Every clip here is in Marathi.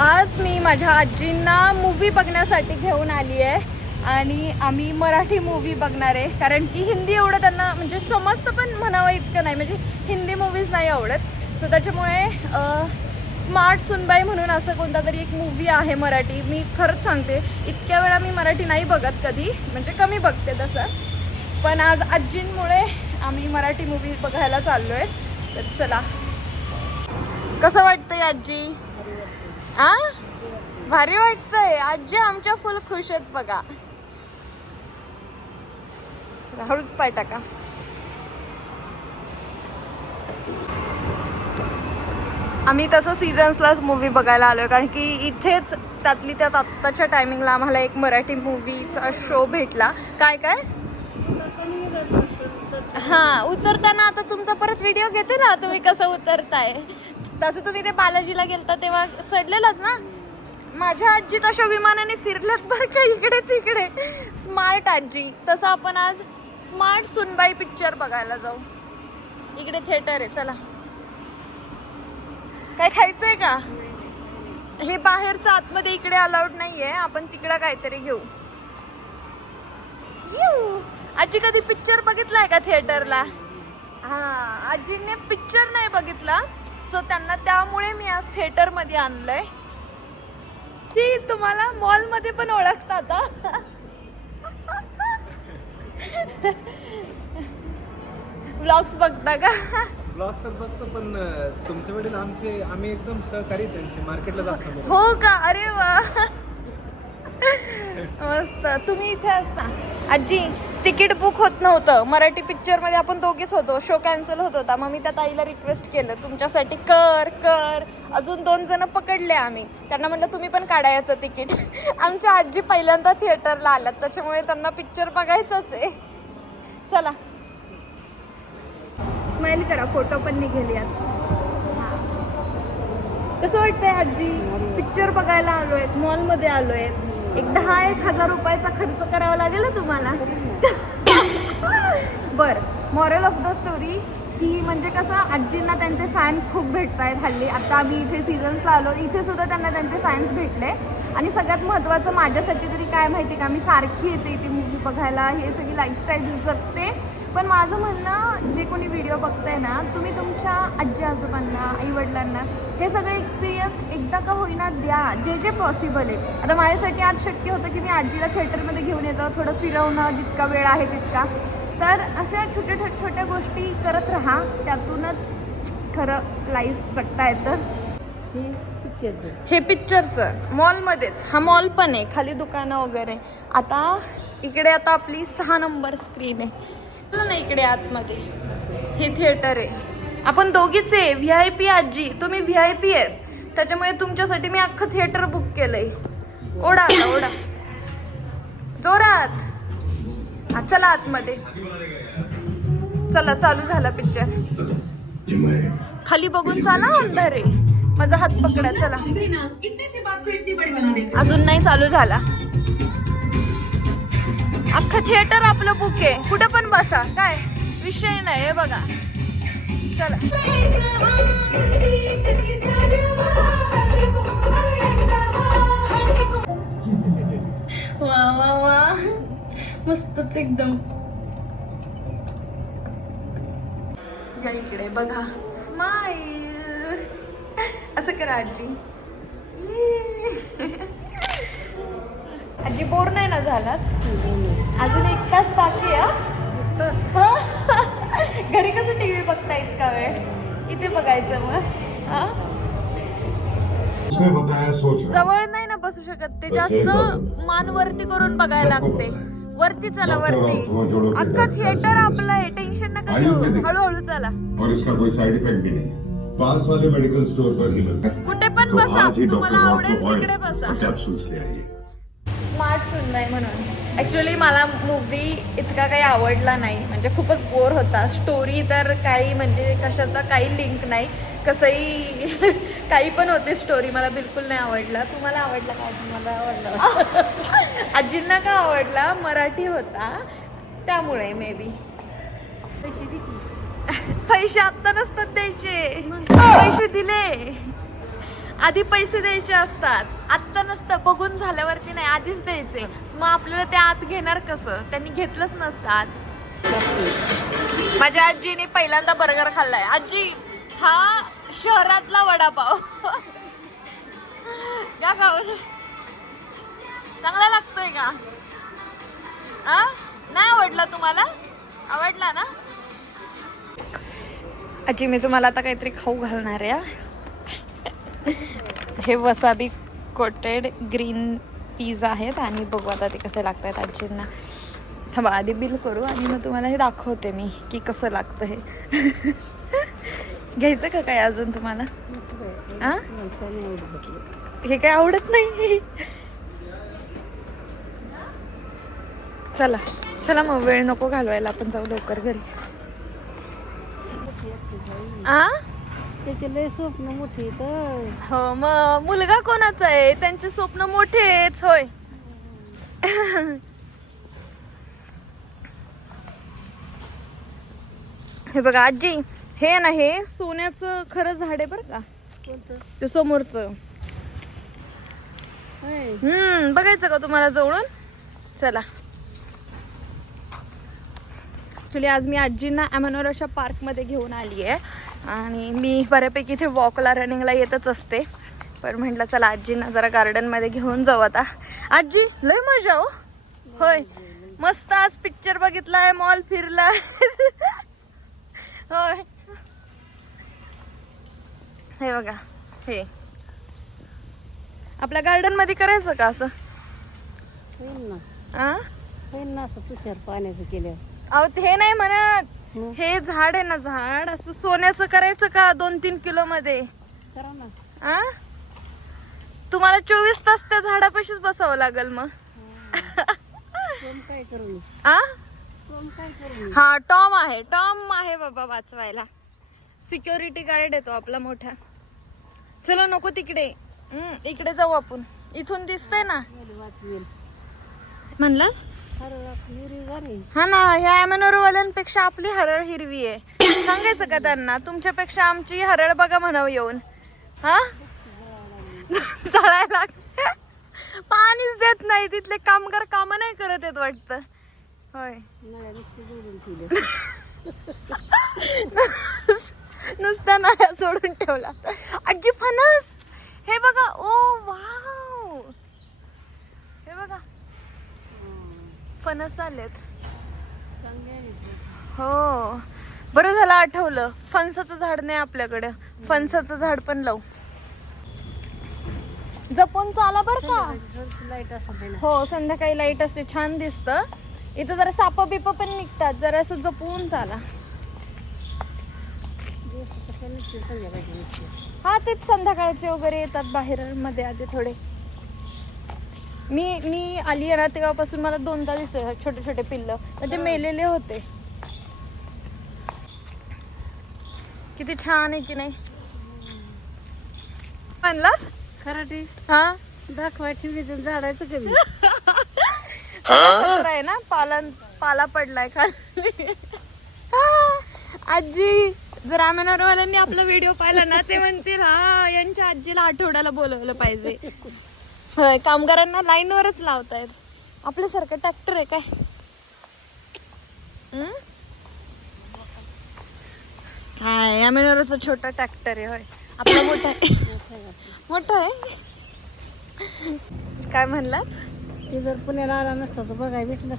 आज मी माझ्या आजींना मूवी बघण्यासाठी घेऊन आली आहे. आणि आम्ही मराठी मूवी बघणार आहे. कारण की हिंदी एवढं त्यांना म्हणजे समजतं पण म्हणावं इतकं नाही. म्हणजे हिंदी मूवीज नाही आवडत. सो त्याच्यामुळे स्मार्ट सुनबाई म्हणून असं कोणता तरी एक मूवी आहे मराठी. मी खरंच सांगते इतक्या वेळा मी मराठी नाही बघत कधी. म्हणजे कमी बघते तसं. पण आज आजींमुळे आम्ही मराठी मूवी बघायला चाललो आहे तर चला. कसं वाटतंय आजी? आ? भारी वाटतंय. आजी आमच्या फुल खुश आहेत बघा. हळूच पाय टाका. आम्ही तसं सीझन्सलाच मूवी बघायला आलोय कारण की इथेच त्यातली त्यात आत्ताच्या टायमिंगला आम्हाला एक मराठी मूवीचा शो भेटला. काय काय? हा उतरताना आता तुमचा परत व्हिडिओ घेते ना तुम्ही कसं उतरताय? तसं तुम्ही ते बालाजीला गेलता तेव्हा चढलेलाच ना? माझ्या आजी तशा विमानाने फिरल्यात बरं का इकडेच इकडे स्मार्ट आजी. तसं आपण आज स्मार्ट सुनबाई पिक्चर बघायला जाऊ. इकडे थिएटर आहे चला. काय खायचंय का? हे बाहेरचं आतमध्ये इकडे अलाउड नाहीये. आपण तिकडं काहीतरी घेऊ. येऊ आजी कधी पिक्चर बघितलाय का थिएटरला हा आजीने पिक्चर नाही बघितला. सो त्यांना त्यामुळे मी आज थिएटरमध्ये आणलंय. ती तुम्हाला मॉलमध्ये पण ओळखतात हा? व्लॉग्स बघता का? ब्लॉग सर बघतो पण तुमचे वडील आमचे आम्ही एकदम सहकारी त्यांचे मार्केटला जास्त हो का? अरे वा. मस्त. तुम्ही इथे असता आजी. तिकीट बुक होत नव्हतं. मराठी पिक्चरमध्ये आपण दोघेच होतो. शो कॅन्सल होत होता. मग मी त्या ताईला रिक्वेस्ट केलं तुमच्यासाठी कर कर. अजून दोन जण पकडले आम्ही. त्यांना म्हटलं तुम्ही पण काढायचं तिकीट. आमच्या आजी पहिल्यांदा थिएटरला आल्यात. त्याच्यामुळे त्यांना पिक्चर बघायचंच आहे. चला. स्माइल करा. फोटो पण निघेल कसं वाटतंय आजी? पिक्चर बघायला आलोय मॉलमध्ये आलोय एक दहा एक हजार रुपयाचा खर्च करावा लागेल ना तुम्हाला. बर मॉरल ऑफ द स्टोरी की म्हणजे कसं आजींना त्यांचे फॅन खूप भेटत आहेत हल्ली. आता आम्ही इथे सीझन्सला आलो इथे सुद्धा त्यांना त्यांचे फॅन्स भेटले. आणि सगळ्यात महत्त्वाचं माझ्यासाठी तरी काय माहिती का? मी सारखी येते इथे मूवी बघायला हे सगळी लाईफस्टाईल जगते. पण माझं म्हणणं जे कोणी व्हिडिओ बघताय ना तुम्ही तुमच्या आजी आजोबांना आईवडिलांना हे सगळे एक्सपिरियन्स एकदा का होईना द्या. जे जे पॉसिबल आहे. आता माझ्यासाठी आज शक्य होतं की मी आजीला थिएटरमध्ये घेऊन येतो थोडं फिरवणं जितका वेळ आहे तितका. तर अशा छोट्या छो- छोट्या गोष्टी करत राहा. त्यातूनच खरं लाईफ जगता येतं. ही पिक्चरचं हे पिक्चरचं मॉलमध्येच हा मॉल पण आहे. खाली दुकानं वगैरे. आता इकडे आता आपली सहा नंबर स्क्रीन आहे. ना इकडे आतमध्ये. हे थिएटर आहे. आपण दोघीच आहे व्ही आय पी आजी तुम्ही व्ही आय पी आहेत. त्याच्यामुळे तुमच्यासाठी मी अख्खं थिएटर बुक केलंय. ओढा आता ओढा. जोरात. हा चला आतमध्ये. चला चालू झाला पिक्चर खाली बघून चला अंधार. आहे माझा हात पकडा चला. अजून नाही चालू झाला. अख्खं थिएटर आपलं बुक आहे. कुठे पण बसा. काय? विषय नाही हे बघा. चला. वा वा वा. मस्तच एकदम. या इकडे बघा. स्माईल असं करा आजी. आजी बोर नाही ना झालात? अजून एक तास बाकी आहे? घरी कसं टीव्ही बघता इतका वेळ? इथे बघायचं मग हा? उसने बताया सोच रहा जवळ नाही ना बसू शकत ते जास्त मान वरती करून बघायला लागते. वरती चला वरती. अख्खा थिएटर आपलं आहे टेन्शन नका घेऊ. हळूहळू चला. और इसका कोई साइड इफेक्ट भी नहीं. पास वाले मेडिकल स्टोर पर ही मिलता है कुठे पण बसा तुम्हाला आवडेल तिकडे बसा. कैप्सूल्स ले आइए स्मार्ट सुनबाई म्हणून. ॲक्च्युली मला मूवी इतका काही आवडला नाही. म्हणजे खूपच बोर होता. स्टोरी तर काही म्हणजे कशाचा काही लिंक नाही. कसंही काही पण होते स्टोरी मला बिलकुल नाही आवडला. तुम्हाला आवडला काय तुम्हाला आवडला. आजींना का आवडला? मराठी होता. त्यामुळे मे बी पैसे की. पैसे आत्ता नसतात द्यायचे. पैसे दिले. आधी पैसे द्यायचे असतात. आत्ता नसतं. बघून झाल्यावरती नाही आधीच द्यायचे. मग आपल्याला ते आत घेणार कसं? त्यांनी घेतलंच नसतं आत. माझ्या आजीने पहिल्यांदा बर्गर खाल्लाय. आजी! हा शहरातला वडापाव. या खाऊन. चांगला लागतोय का? आ? नाही आवडला तुम्हाला? आवडला ना? आजी मी तुम्हाला आता काहीतरी खाऊ घालणार आहे हे वसाबी कोटेड ग्रीन पीज आहेत आणि बघू आता ते कसे लागत आहेत आजींना. थांबा आधी बिल करू आणि मग तुम्हाला हे दाखवते मी की कसं लागतं हे. घ्यायचं का काय अजून तुम्हाला? हे काय आवडत नाही? चला चला मग वेळ नको घालवायला आपण जाऊ लवकर घरी. आ? त्याचे लय स्वप्न मोठी तर हो मग मुलगा कोणाचा आहे? त्यांचे स्वप्न मोठेच होय. हे बघा आजी हे ना हे सोन्याचं खरं झाड आहे बरं का? कोणतं? ते समोरचं. होय. हम्म बघायचं का तुम्हाला जवळून? चला. ॲक्च्युली आज मी आजींना अमॅनोराच्या पार्कमध्ये घेऊन आली आहे आणि मी बऱ्यापैकी इथे वॉकला रनिंगला येतच असते. पण म्हटलं चला आजींना जरा गार्डनमध्ये घेऊन जाऊ आता. आजी लय मजा हो. होय. मस्त आज पिक्चर बघितलाय मॉल फिरलाय. होय. हे बघा हे. आपल्या गार्डनमध्ये करायचं का असं? ना. आ? ना असं तुषार पाण्याचं केलं अहो ते नाही म्हणत. हं. झाड आहे ना झाड असं सोन्याचं करायचं का दोन तीन किलो मध्ये? करा ना. आ? तुम्हाला चोवीस तास त्या झाडापाशीच बसावं लागल मग. कोण काय करू? नये आ? कोण काय करू? नये हा टॉम आहे. टॉम आहे बाबा वाचवायला. सिक्युरिटी गार्ड येतो आपला मोठा. चलो नको तिकडे. इकडे जाऊ आपण. इथून दिसतंय ना. म्हणलं? हा ना ह्या अॅमेनोरवाल्यांपेक्षा आपली हरळ हिरवी आहे. सांगायचं का त्यांना? तुमच्यापेक्षा आमची हरळ बघा म्हणावं येऊन. हा? जळायला पाणीच देत नाही. तिथले कामगार काम नाही करत येत वाटतं. होय. नळ्या नुसत्या सोडून ठेवला. आजी फणस! हे बघा ओ वा हे बघा फणस आलेत. हो. बरं झालं आठवलं. फणसाचं झाड नाही आपल्याकडे. फणसाचं झाड पण लावू. जपून चाला बर का. हो संध्याकाळी लाइट असते. छान दिसतं. इथं जरा साप बिप पण निघतात. जरा असं जपून चाला. हा तेच संध्याकाळचे वगैरे येतात बाहेर मध्ये आधी थोडे. मी मी आली आहे ना तेव्हापासून मला दोनदा दिसले छोटे छोटे पिल्ल. तर ते मेलेले होते. किती छान आहे की नाही? म्हणला खराटे. हा? दाखवाय ठेवली तर झाडायचं कमी आहे ना पाला पाला पडलाय खाली. आजी जर आमेनरवाल्यांनी आपला व्हिडिओ पाहिला ना ते म्हणतील हा यांच्या आजीला आठवड्याला बोलवलं पाहिजे. होय कामगारांना लाईनवरच लावतायत. आपल्यासारखं ट्रॅक्टर आहे काय? काय आमेनवरचा छोटा ट्रॅक्टर आहे होय. आपला मोठा आहे. मोठा आहे? काय म्हणलात? ते जर पुण्याला आला नसता तर बघाय भेटलं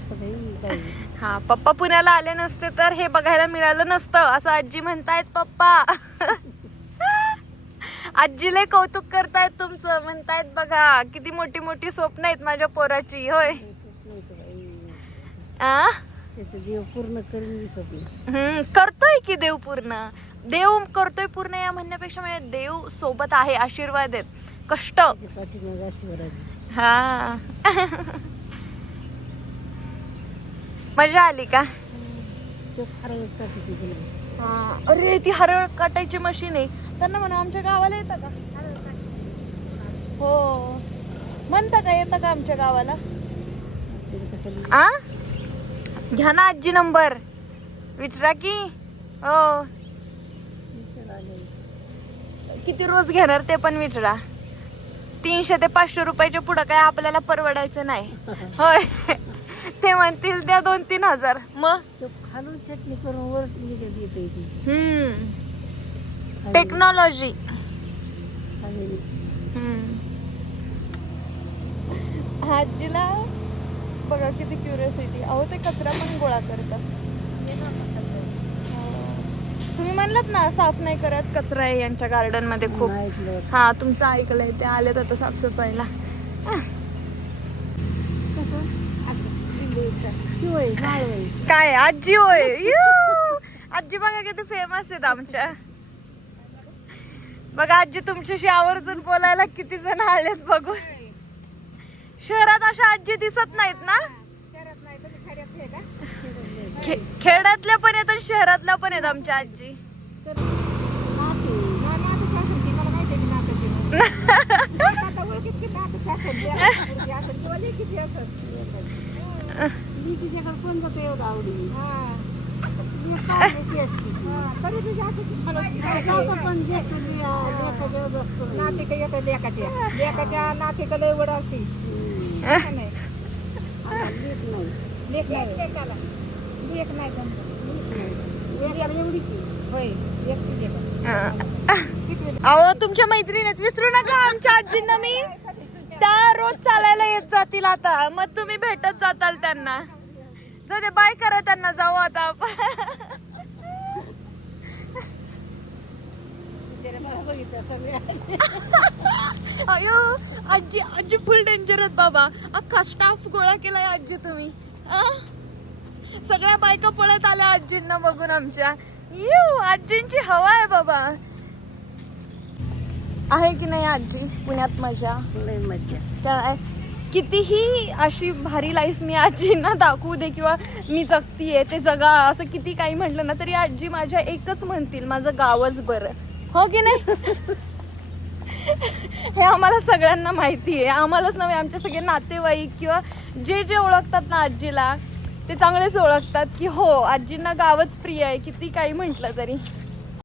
काही हा पप्पा पुण्याला आले नसते तर हे बघायला मिळालं नसतं असं आजी म्हणतायत पप्पा. आजीला कौतुक करतायत तुमचं. म्हणतायत बघा किती मोठी मोठी स्वप्न आहेत माझ्या पोराची होय. आ? देव पूर्ण करून करतोय की देव पूर्ण? देव करतोय पूर्ण या म्हणण्यापेक्षा म्हणजे देव सोबत आहे आशीर्वाद आहेत. कष्ट. हा. मजा आली का? हा. अरे ती हरळ काटायची मशीन आहे. त्यांना म्हणा आमच्या गावाला येतं का? हो. म्हणता का येतं का आमच्या गावाला? आ? घ्या ना आजी नंबर. विचारा की. हो. किती रोज घेणार ते पण विचारा. तीनशे ते पाचशे रुपयाच्या पुढं काय आपल्याला परवडायचं नाही. होय. ते म्हणतील द्या दोन तीन हजार. मग? खालून चटणी करून वर हम्म. टेक्नॉलॉजी आजीला बघा किती क्युरियोसिटी अहो ते कचरा पण गोळा करतात. तुम्ही म्हणलात ना साफ नाही करत कचरा आहे यांच्या गार्डनमध्ये खूप. हा तुमचं ऐकलंय ते आलेत आता साफसफाईला. काय आजी होय? यू! आजी बघा किती फेमस आहेत आमच्या. बघा आजी तुमच्याशी आवर्जून बोलायला किती जण आलेत बघू शहरात अशा आजी दिसत नाहीत ना? खेड्यातल्या पण आणि शहरातल्या पण आहेत आमच्या आजी. कोण जातं एवढं आवडी लेखाच्या असतो लेकाच्या लेकाच्या नाते का लय वड असते लेख नाही लेक नाही लेकाला लेक नाही जमत एवढीची होय एकटी अहो तुमच्या मैत्रिणीत विसरू नका आमच्या आजींना मी. त्या रोज चालायला येत जातील आता. मग तुम्ही भेटत जाताल त्यांना. जाऊ दे बाय करा त्यांना जाऊ आता आपण अयो आजी आजी फुल डेंजर आहेत बाबा. अख्खा स्टाफ गोळा केलाय आजी तुम्ही. आ? सगळ्या बायका पळत आल्या आजींना बघून आमच्या. यू आजींची हवा आहे बाबा. आहे की नाही आजी? पुण्यात मजा. लय मज्जा त्या कितीही अशी भारी लाईफ मी आजींना दाखवू दे किंवा मी जगतीये ते जगा असं किती काही म्हटलं ना तरी आजी माझ्या एकच म्हणतील माझं गावच बरं. हो की नाही? हे आम्हाला सगळ्यांना माहिती आहे आम्हालाच नव्हे आमचे सगळे नातेवाईक किंवा जे जे ओळखतात ना आजीला ते चांगलेच ओळखतात की हो आजींना गावच प्रिय आहे किती काही म्हटलं तरी.